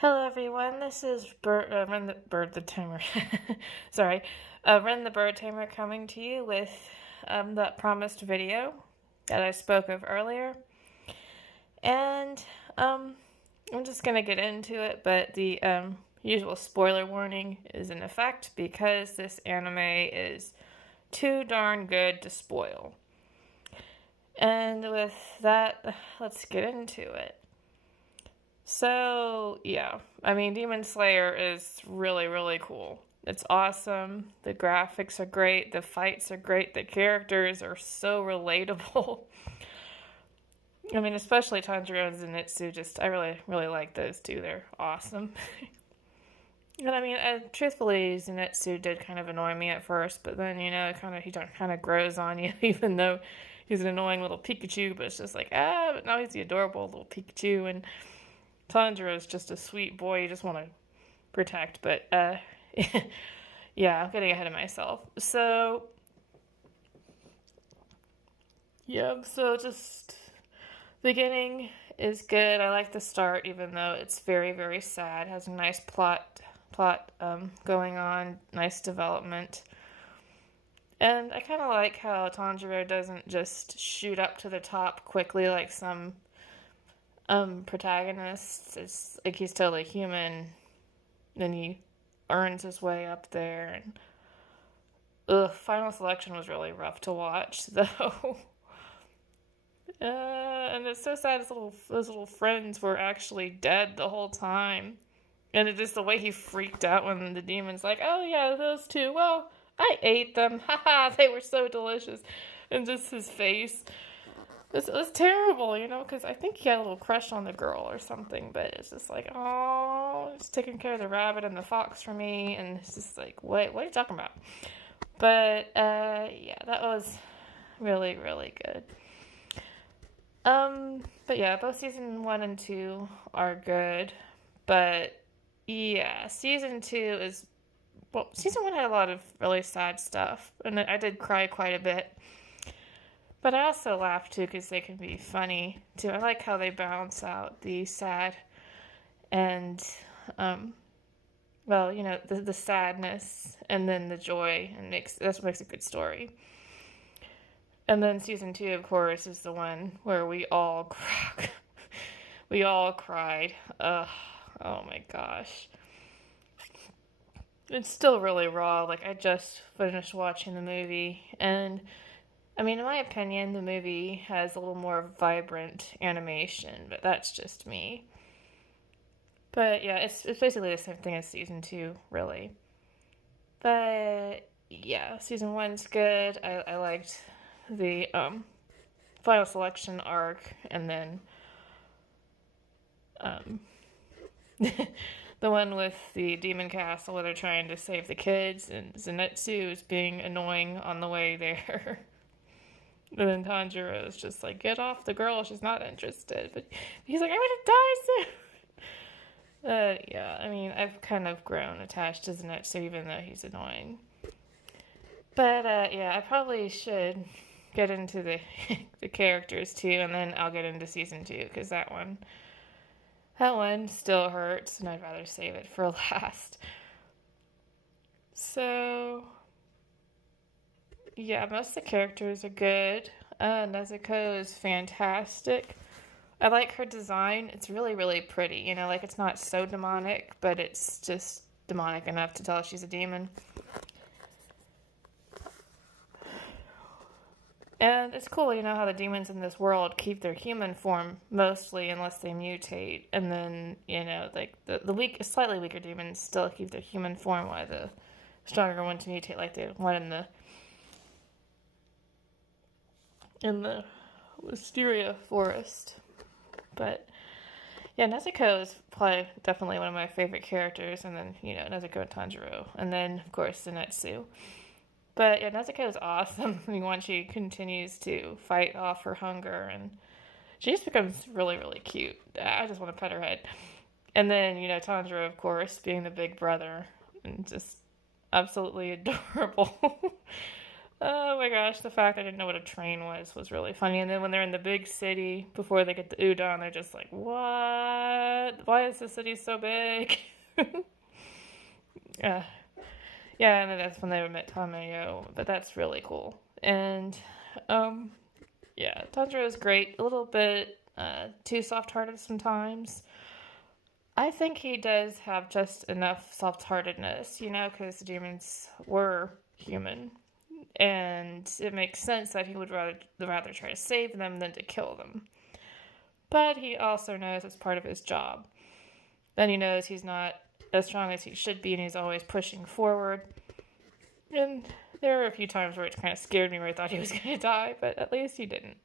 Hello everyone, this is Ren the Bird the Tamer. Sorry, Ren the Bird Tamer coming to you with that promised video that I spoke of earlier. And I'm just gonna get into it, but the usual spoiler warning is in effect because this anime is too darn good to spoil. And with that, let's get into it. So, yeah, I mean, Demon Slayer is really, really cool. It's awesome. The graphics are great. The fights are great. The characters are so relatable. I mean, especially Tanjiro and Zenitsu. I really, really like those two. They're awesome. And I mean, truthfully, Zenitsu did kind of annoy me at first, but then, he kind of grows on you, even though he's an annoying little Pikachu, but it's just like, but now he's the adorable little Pikachu, and Tanjiro is just a sweet boy you just want to protect, but, yeah, I'm getting ahead of myself. So, yeah, just, beginning is good. I like the start, even though it's very, very sad. It has a nice plot going on, nice development. And I kind of like how Tanjiro doesn't just shoot up to the top quickly like some protagonists. It's like he's totally human, then he earns his way up there, and final selection was really rough to watch though. And it's so sad those little friends were actually dead the whole time. And it is the way he freaked out when the demon's like, oh yeah, those two, well, I ate them, haha, they were so delicious. And just his face. It was terrible, because I think he had a little crush on the girl or something, but it's just like, oh, he's taking care of the rabbit and the fox for me, and it's just like, what are you talking about? But, yeah, that was really, really good. But yeah, both season 1 and 2 are good, but yeah, season 2 season 1 had a lot of really sad stuff, and I did cry quite a bit. But I also laugh, too, because they can be funny, too. I like how they balance out the sad and, the sadness and then the joy, and that's what makes a good story. And then season 2, of course, is the one where we all cried. Ugh, oh my gosh. It's still really raw. Like, I just finished watching the movie, and I mean, in my opinion, the movie has a little more vibrant animation, but that's just me. But yeah, it's basically the same thing as season 2, really. But yeah, season 1's good. I liked the final selection arc, and then the one with the demon castle where they're trying to save the kids, and Zenitsu is being annoying on the way there. And then Tanjiro is just like, get off the girl, she's not interested. But he's like, I'm gonna die soon. Yeah, I mean, I've kind of grown attached to Zenitsu, even though he's annoying. But, yeah, I probably should get into the characters, too, and then I'll get into season 2, because that one still hurts, and I'd rather save it for last. So yeah, most of the characters are good. Nezuko is fantastic. I like her design. It's really, really pretty. Like, it's not so demonic, but it's just demonic enough to tell she's a demon. And it's cool, how the demons in this world keep their human form mostly, unless they mutate. And then, like, the slightly weaker demons still keep their human form, while the stronger ones mutate, like the one in the Wisteria forest. But yeah, Nezuko is probably definitely one of my favorite characters, and then, Nezuko and Tanjiro, and then, of course, Zenitsu. But yeah, Nezuko is awesome. I mean, once she continues to fight off her hunger, and she just becomes really, really cute. I just want to pet her head. And then, Tanjiro, of course, being the big brother, and just absolutely adorable. Oh my gosh, the fact I didn't know what a train was really funny. And then when they're in the big city, before they get the udon, they're just like, what? Why is the city so big? Yeah, yeah, and then that's when they met Tamayo, but that's really cool. And, um, yeah, Tanjiro is great. A little bit too soft-hearted sometimes. I think he does have just enough soft-heartedness, because the demons were human. And it makes sense that he would rather try to save them than to kill them. But he also knows it's part of his job. Then he knows he's not as strong as he should be, and he's always pushing forward. And there were a few times where it kind of scared me, where I thought he was going to die, but at least he didn't.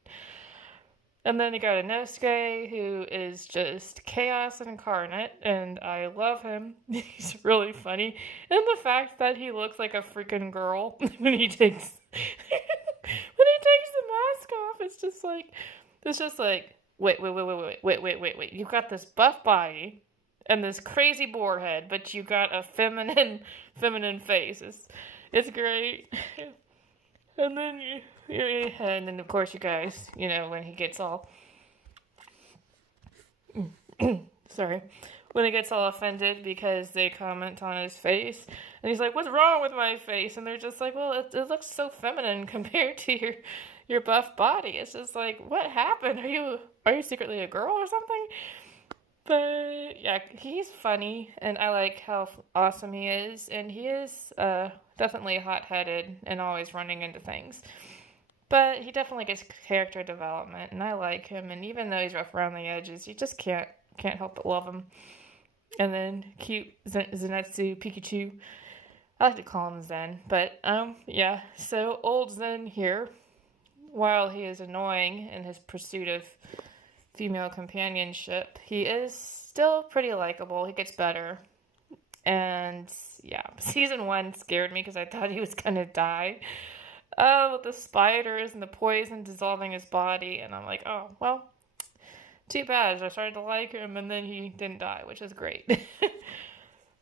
And then you got Inosuke, who is just chaos incarnate, and I love him. He's really funny. And the fact that he looks like a freaking girl when he takes the mask off, it's just like, wait. You've got this buff body and this crazy boar head, but you got a feminine face. It's great. And then of course you guys, when he gets all sorry, when he gets all offended because they comment on his face, and he's like, "What's wrong with my face?" And they're just like, "Well, it looks so feminine compared to your buff body." It's just like, what happened? Are you secretly a girl or something? But yeah, he's funny, and I like how awesome he is, and he is definitely hot-headed and always running into things. But he definitely gets character development, and I like him, and even though he's rough around the edges, you just can't help but love him. And then cute Zenitsu Pikachu. I like to call him Zen, but yeah, so old Zen here, while he is annoying in his pursuit of female companionship, he is still pretty likable. He gets better. And yeah, season 1 scared me because I thought he was gonna die. With the spiders and the poison dissolving his body, and I'm like, oh, well, too bad. I started to like him, and then he didn't die, which is great.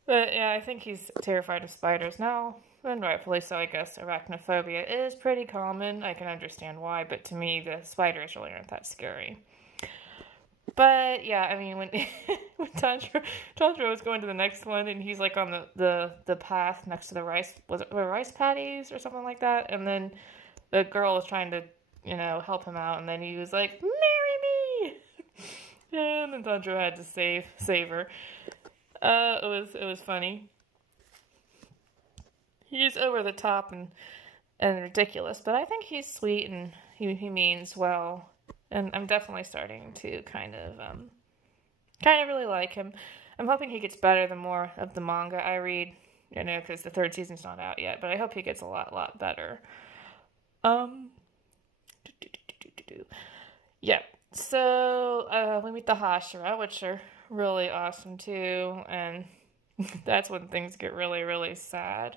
But yeah, I think he's terrified of spiders now, and rightfully so, I guess. Arachnophobia is pretty common. I can understand why, but to me, the spiders really aren't that scary. But yeah, I mean, when Tanjiro was going to the next one, and he's like on the path next to the rice paddies or something like that, and then the girl was trying to help him out, and then he was like, "Marry me," and then Tanjiro had to save her. It was funny. He's over the top and ridiculous, but I think he's sweet and he means well. And I'm definitely starting to kind of really like him. I'm hoping he gets better the more of the manga I read, because the 3rd season's not out yet, but I hope he gets a lot better. Yeah, so we meet the Hashira, which are really awesome too, and that's when things get really, really sad.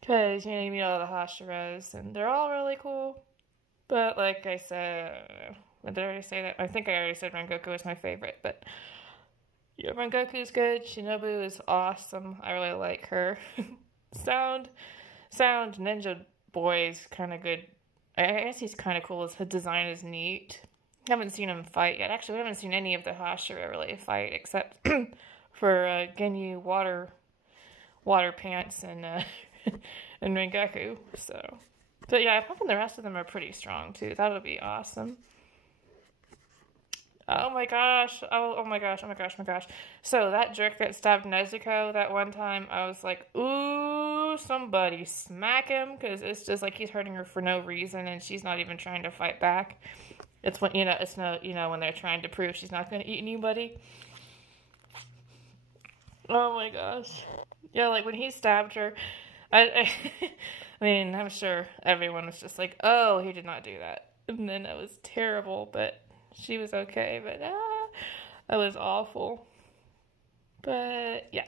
Because, you meet all the Hashiras, and they're all really cool. But like I said, did I already say that? I think I already said Rengoku is my favorite, but yeah, Rengoku's good. Shinobu is awesome. I really like her. Sound Ninja Boy is kind of good. I guess he's kind of cool. His design is neat. Haven't seen him fight yet. Actually, we haven't seen any of the Hashira really fight, except for Gyinu water pants and and Rengoku. But yeah, I'm hoping the rest of them are pretty strong, too. That'll be awesome. Oh my gosh. Oh my gosh. So that jerk that stabbed Nezuko that one time, I was like, ooh, somebody smack him, because it's just like he's hurting her for no reason, and she's not even trying to fight back. It's when, when they're trying to prove she's not going to eat anybody. Oh my gosh. Yeah, like when he stabbed her, I mean, I'm sure everyone was just like, oh, he did not do that. And then it was terrible, but she was okay. But that was awful. But yeah.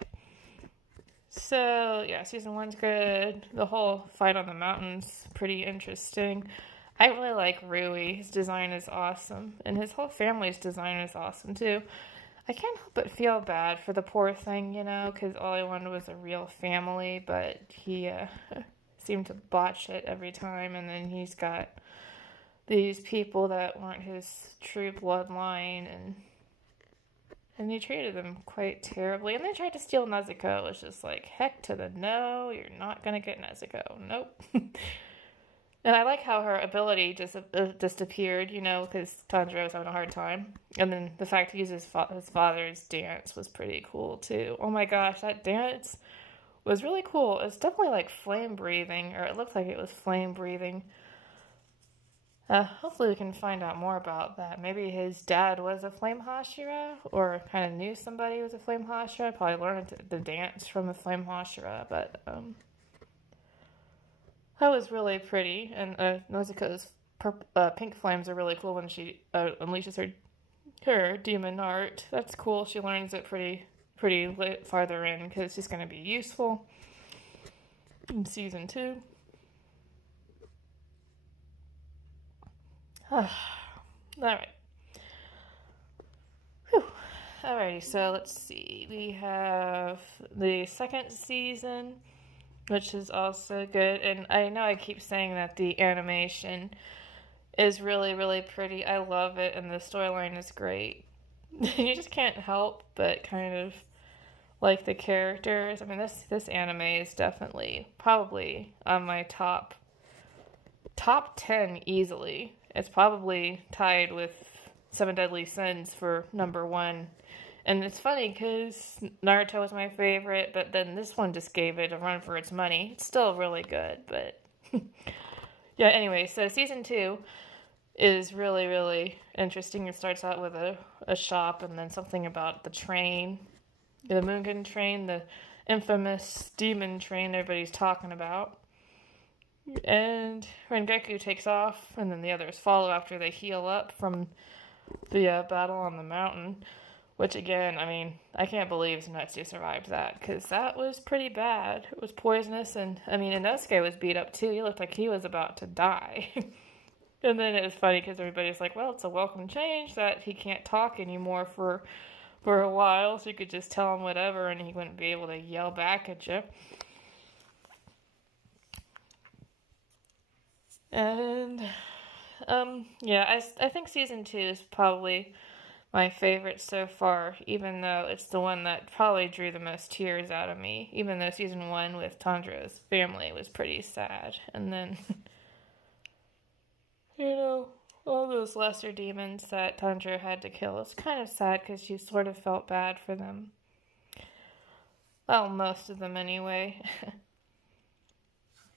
So yeah, season 1's good. The whole fight on the mountain's pretty interesting. I really like Rui. His design is awesome. And his whole family's design is awesome too. I can't help but feel bad for the poor thing, because all I wanted was a real family, but he seem to botch it every time, and then he's got these people that weren't his true bloodline, and he treated them quite terribly, and they tried to steal Nezuko. It was just like, heck to the no, you're not gonna get Nezuko. Nope. And I like how her ability just disappeared, you know, because Tanjiro was having a hard time. And then the fact he used his father's dance was pretty cool, too. Oh my gosh, that dance was really cool. It's definitely like flame breathing, or it looked like it was flame breathing. Hopefully we can find out more about that. Maybe his dad was a flame Hashira, or kind of knew somebody who was a flame Hashira. Probably learned the dance from a flame Hashira, but that was really pretty. And Nezuko's pink flames are really cool when she unleashes her demon art. That's cool. She learns it pretty late farther in, because it's going to be useful in season 2. Alright. Alrighty, so let's see. We have the second season, which is also good. And I know I keep saying that the animation is really, really pretty. I love it, and the storyline is great. You just can't help but kind of like the characters. I mean, this anime is definitely probably on my top 10 easily. It's probably tied with Seven Deadly Sins for number 1. And it's funny because Naruto was my favorite, but then this one just gave it a run for its money. It's still really good, but yeah, anyway, so season 2 is really, really interesting. It starts out with a shop, and then something about the train, the Mugen train, the infamous demon train everybody's talking about. And Rengoku takes off, and then the others follow after they heal up from the battle on the mountain. Which, again, I mean, I can't believe Zenitsu survived that, because that was pretty bad. It was poisonous, and, I mean, Inosuke was beat up, too. He looked like he was about to die. And then it was funny, because everybody's like, well, it's a welcome change that he can't talk anymore for a while, so you could just tell him whatever, and he wouldn't be able to yell back at you. And, yeah, I think season 2 is probably my favorite so far, even though it's the one that probably drew the most tears out of me, even though season 1 with Tanjiro's family was pretty sad. And then, you know, all those lesser demons that Tanjiro had to kill, it's kind of sad because you sort of felt bad for them. Well, most of them anyway.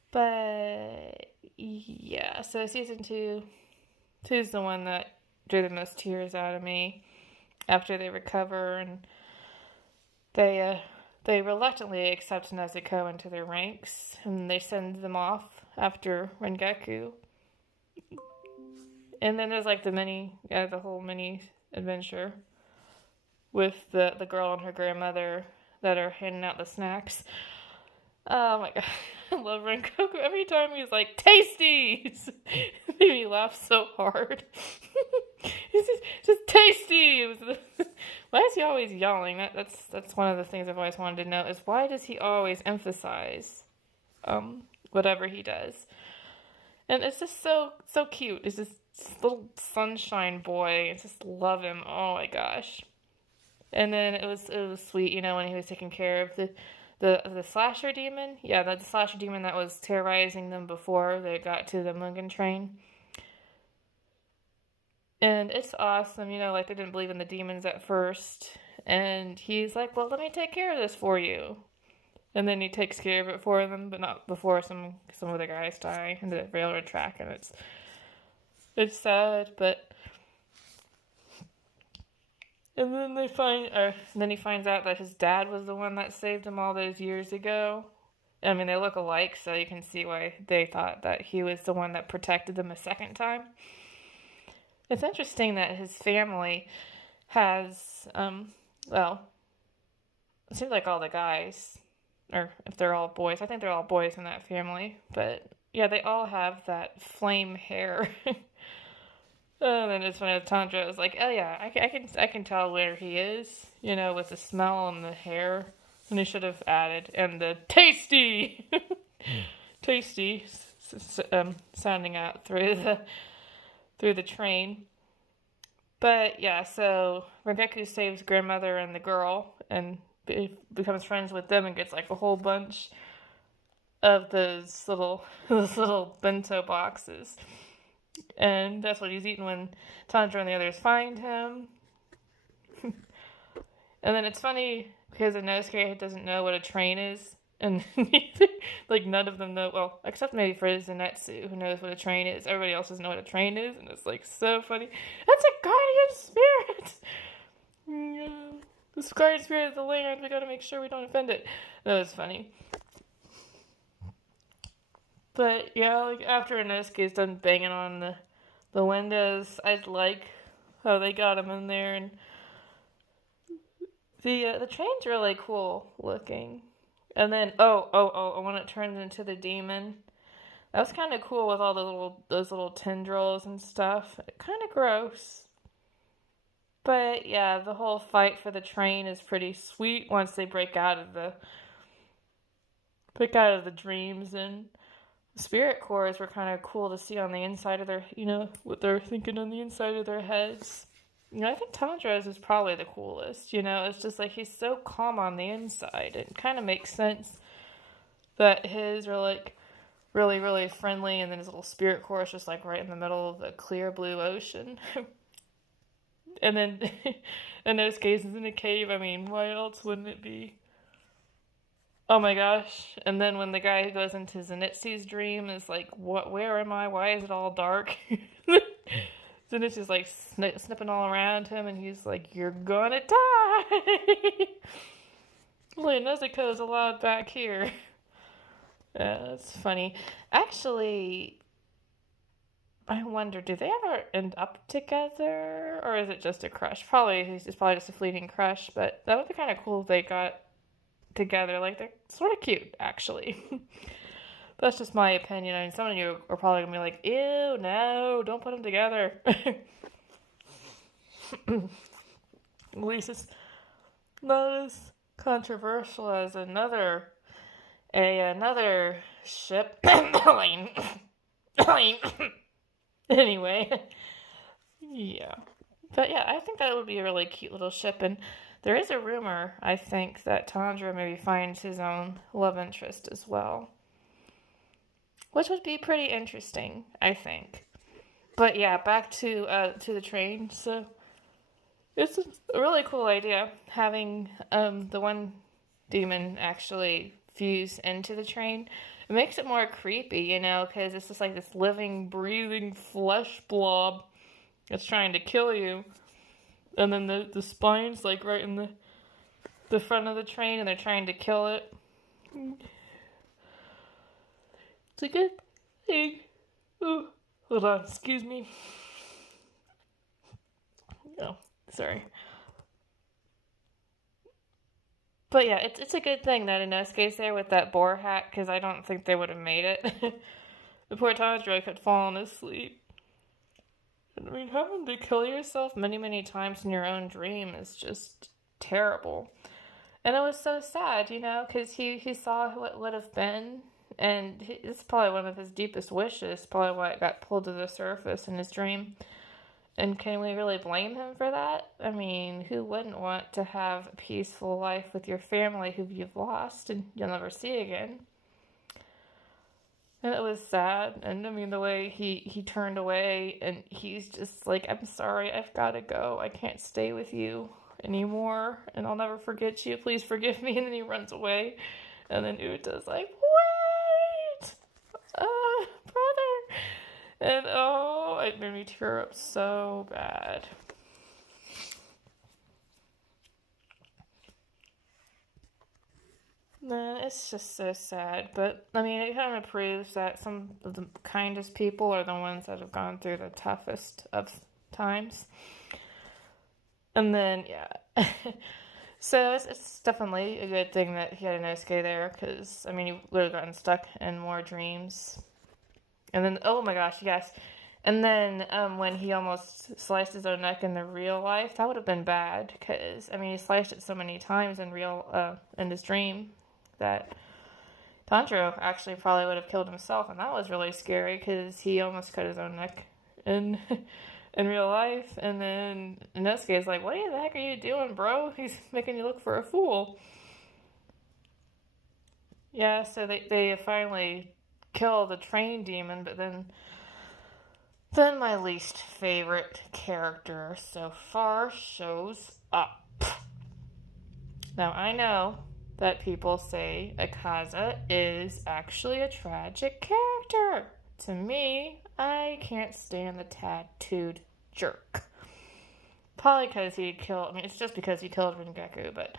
But yeah, so season 2 is the one that drew the most tears out of me after they recover, and they reluctantly accept Nezuko into their ranks, and they send them off after Rengoku. And then there's like the whole mini adventure with the girl and her grandmother that are handing out the snacks. Oh my god, I love Rengoku. Every time he's like, tasty! It made me laugh so hard. He's just tasty! Why is he always yelling? That's one of the things I've always wanted to know, is why does he always emphasize whatever he does? And it's just so cute. It's this little sunshine boy. I just love him. Oh my gosh. And then it was sweet, you know, when he was taking care of the slasher demon. Yeah, the slasher demon that was terrorizing them before they got to the Mugen train. And it's awesome, you know, like they didn't believe in the demons at first. And he's like, well, let me take care of this for you. And then he takes care of it for them, but not before some of the guys die in the railroad track. And it's sad, but... And then then he finds out that his dad was the one that saved him all those years ago. I mean, they look alike, so you can see why they thought that he was the one that protected them a second time. It's interesting that his family has, well, it seems like all the guys, or if they're all boys, I think they're all boys in that family, but yeah, they all have that flame hair. And then it's when Tanjiro is like, oh yeah, I can tell where he is, you know, with the smell and the hair. And he should have added, and the tasty! tasty sounding out through the train. But yeah, so Rengeku saves grandmother and the girl and becomes friends with them and gets like a whole bunch of those little bento boxes. And that's what he's eating when Tanjiro and the others find him. And then it's funny because Inosuke doesn't know what a train is. And like none of them know, well, except maybe for Zenitsu, who knows what a train is. Everybody else doesn't know what a train is, and it's like so funny. That's a guardian spirit! Yeah. The guardian spirit of the land, we gotta make sure we don't offend it. That was funny. But yeah, like after Inosuke's done banging on the windows, I like how they got him in there, and the train's really cool looking. And then, when it turns into the demon, that was kind of cool with all those little tendrils and stuff. Kind of gross. But yeah, the whole fight for the train is pretty sweet once they break out of the dreams, and the spirit cores were kind of cool to see on the inside of their, what they're thinking on the inside of their heads. I think Tanjiro's is probably the coolest, It's just like he's so calm on the inside. It kind of makes sense that his are like really, really friendly, and then his little spirit core is just like right in the middle of the clear blue ocean. And then in those cases in a cave, I mean, why else wouldn't it be? Oh my gosh. And then when the guy who goes into Zenitsu's dream is like, where am I? Why is it all dark? Then it's just like snipping all around him, and he's like, "You're gonna die!" Well, Nezuko's allowed back here. That's funny. Actually, I wonder, do they ever end up together? Or is it just a crush? It's probably just a fleeting crush, but that would be kind of cool if they got together. Like, they're sort of cute, actually. That's just my opinion. I mean, some of you are probably going to be like, ew, no, don't put them together. At least it's not as controversial as another ship. Anyway. Yeah. But yeah, I think that would be a really cute little ship. And there is a rumor, I think, that Tanjiro maybe finds his own love interest as well. Which would be pretty interesting, I think. But yeah, back to the train. So it's a really cool idea having the one demon actually fuse into the train. It makes it more creepy, because it's just like this living, breathing flesh blob that's trying to kill you. And then the spine's like right in the front of the train, and they're trying to kill it. It's a good thing. Oh, hold on, excuse me. Oh, sorry. But yeah, it's a good thing that Inosuke's there with that boar hat, because I don't think they would have made it. The poor Tanjiro kept falling asleep. I mean, having to kill yourself many, many times in your own dream is just terrible. And it was so sad, because he saw what would have been. And it's probably one of his deepest wishes, probably why it got pulled to the surface in his dream. And can we really blame him for that? I mean, who wouldn't want to have a peaceful life with your family who you've lost and you'll never see again? And it was sad. And I mean, the way he turned away, and he's just like, "I'm sorry, I've got to go. I can't stay with you anymore, and I'll never forget you. Please forgive me." And then he runs away. And then Uta's like, "Wait! Brother!" And it made me tear up so bad. Man, it's just so sad. But, I mean, it kind of proves that some of the kindest people are the ones that have gone through the toughest of times. And then, yeah. So it's definitely a good thing that he had Inosuke there, because, I mean, he would have gotten stuck in more dreams. And then, oh my gosh, yes. And then when he almost sliced his own neck in the real life, that would have been bad, because, I mean, he sliced it so many times in his dream that Tanjiro actually probably would have killed himself, and that was really scary because he almost cut his own neck in in real life. And then Inosuke's like, "What the heck are you doing, bro? He's making you look for a fool." Yeah, so they finally kill the train demon, but then my least favorite character so far shows up. Now, I know that people say Akaza is actually a tragic character. To me, I can't stand the tattooed jerk. Probably because it's just because he killed Rengoku, but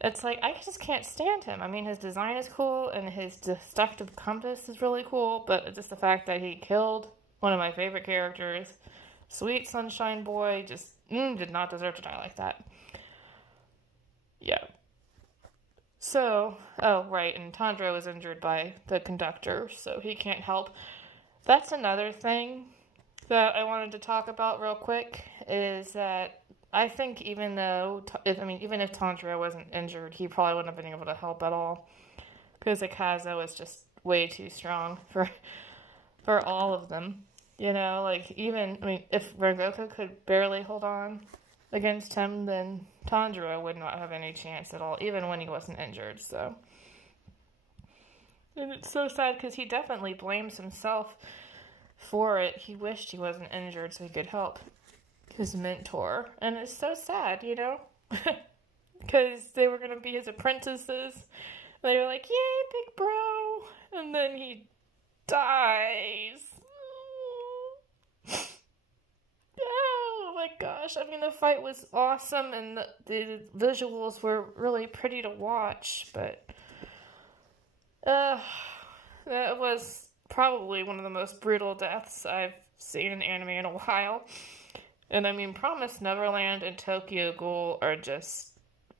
it's like, I just can't stand him. I mean, his design is cool, and his destructive compass is really cool, but it's just the fact that he killed one of my favorite characters, Sweet Sunshine Boy, just did not deserve to die like that. Yeah. So, oh, right, and Tanjiro was injured by the conductor, so he can't help. That's another thing that I wanted to talk about real quick, is that I think even if Tanjiro wasn't injured, he probably wouldn't have been able to help at all, because Akaza was just way too strong for all of them. You know, like, if Rengoku could barely hold on against him, then Tanjiro would not have any chance at all, even when he wasn't injured, so. And it's so sad, because he definitely blames himself for it. He wished he wasn't injured so he could help his mentor. And it's so sad, you know? Because they were going to be his apprentices. They were like, yay, big bro! And then he dies. Oh my gosh. I mean, the fight was awesome, and the visuals were really pretty to watch, but that was probably one of the most brutal deaths I've seen in anime in a while. And I mean, Promised Neverland and Tokyo Ghoul are just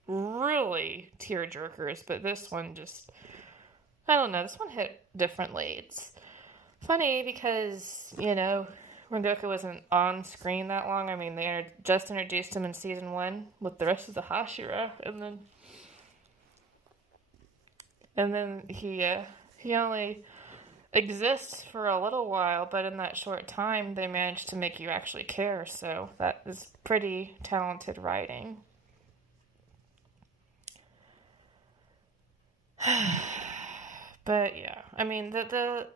really tearjerkers, but this one just, I don't know, this one hit differently. It's funny because, you know, Rengoku wasn't on screen that long. I mean, they just introduced him in season 1 with the rest of the Hashira, and then he only exists for a little while, but in that short time, they managed to make you actually care, so that is pretty talented writing. But yeah, I mean, the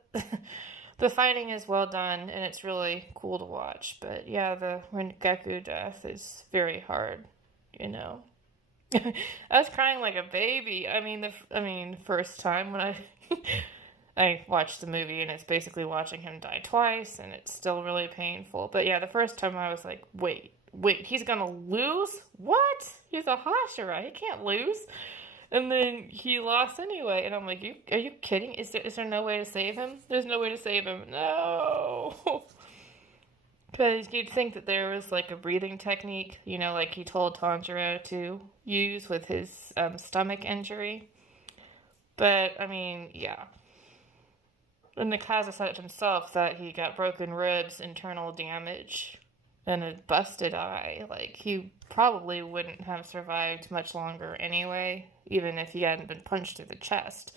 fighting is well done, and it's really cool to watch, but yeah, the Rengoku death is very hard, you know. I was crying like a baby. I mean, first time when I watched the movie, and it's basically watching him die twice, and it's still really painful. But yeah, the first time I was like, wait, he's gonna lose? What? He's a Hashira, he can't lose. And then he lost anyway, and I'm like, are you kidding? Is there no way to save him? There's no way to save him. No! Because you'd think that there was, like, a breathing technique, you know, like he told Tanjiro to use with his stomach injury. But, I mean, yeah. And Nakaza said it himself that he got broken ribs, internal damage, and a busted eye. Like, he probably wouldn't have survived much longer anyway, even if he hadn't been punched through the chest.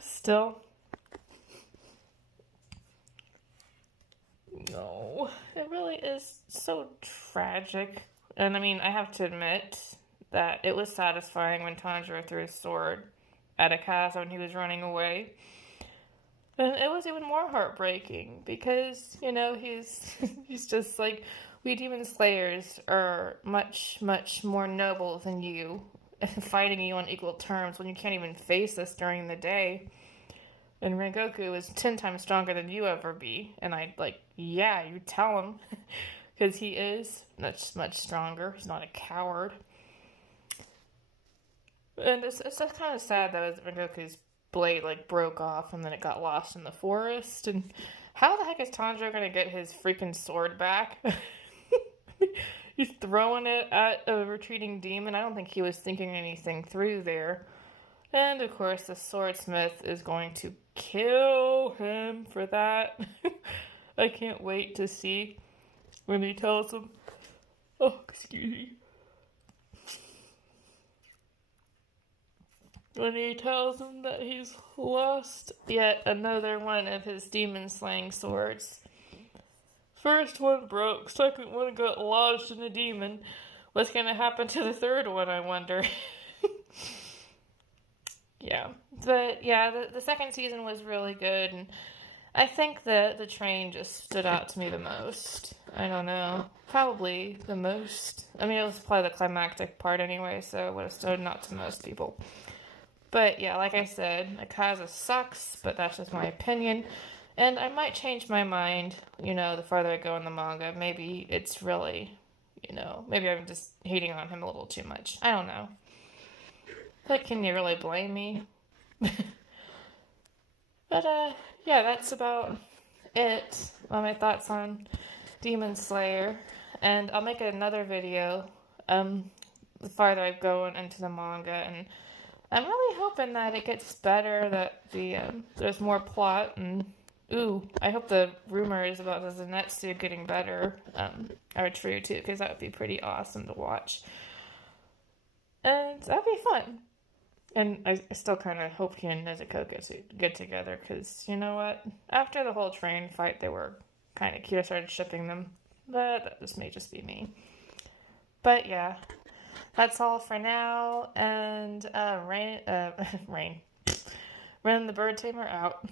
Still. No, it really is so tragic. And I mean, I have to admit that it was satisfying when Tanjiro threw his sword at Akaza when he was running away. And it was even more heartbreaking because, you know, he's just like, we demon slayers are much, much more noble than you, fighting you on equal terms when you can't even face us during the day. And Rengoku is 10 times stronger than you ever be. And I'd like, yeah, you tell him. Because he is much, much stronger. He's not a coward. And it's kind of sad, though, that Rengoku's blade, like, broke off and then it got lost in the forest. And how the heck is Tanjiro going to get his freaking sword back? He's throwing it at a retreating demon. I don't think he was thinking anything through there. And, of course, the swordsmith is going to kill him for that. I can't wait to see when he tells him, oh, excuse me. when he tells him that he's lost yet another one of his demon slaying swords. First one broke, second one got lodged in a demon. What's gonna happen to the third one, I wonder? Yeah. But yeah, the second season was really good, and I think that the train just stood out to me the most. I don't know. Probably the most. I mean, it was probably the climactic part anyway, so it would have stood out to most people. But yeah, like I said, Akaza sucks, but that's just my opinion. And I might change my mind, the farther I go in the manga. Maybe it's really, maybe I'm just hating on him a little too much. I don't know. But can you really blame me? But, yeah, that's about it. My thoughts on Demon Slayer. And I'll make another video, the farther I go into the manga. And I'm really hoping that it gets better, that there's more plot, and I hope the rumors about the Zenitsu getting better are true too, because that would be pretty awesome to watch. And that'd be fun. And I still kind of hope he and Nezuko get together, because you know what? After the whole train fight, they were kind of cute. I started shipping them, but this may just be me. But yeah, that's all for now. And Rain the Bird Tamer out.